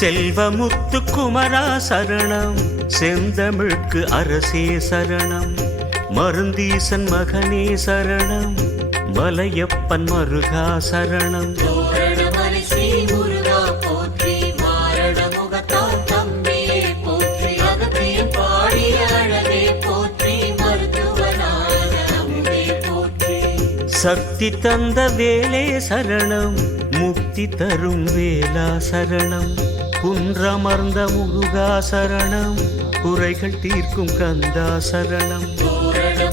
செல்வமுத்து குமரா சரணம். செந்தமிழ்க்கு அரசே சரணம். மருந்தீசன் மகனே சரணம். மலையப்பன் மருகா சரணம். சக்தி தந்த வேலே சரணம் முக்தி தரும் வேலா சரணம். குன்றமர்ந்த முருகா சரணம் குறைகள் தீர்க்கும் கந்தா சரணம். தோரணமலை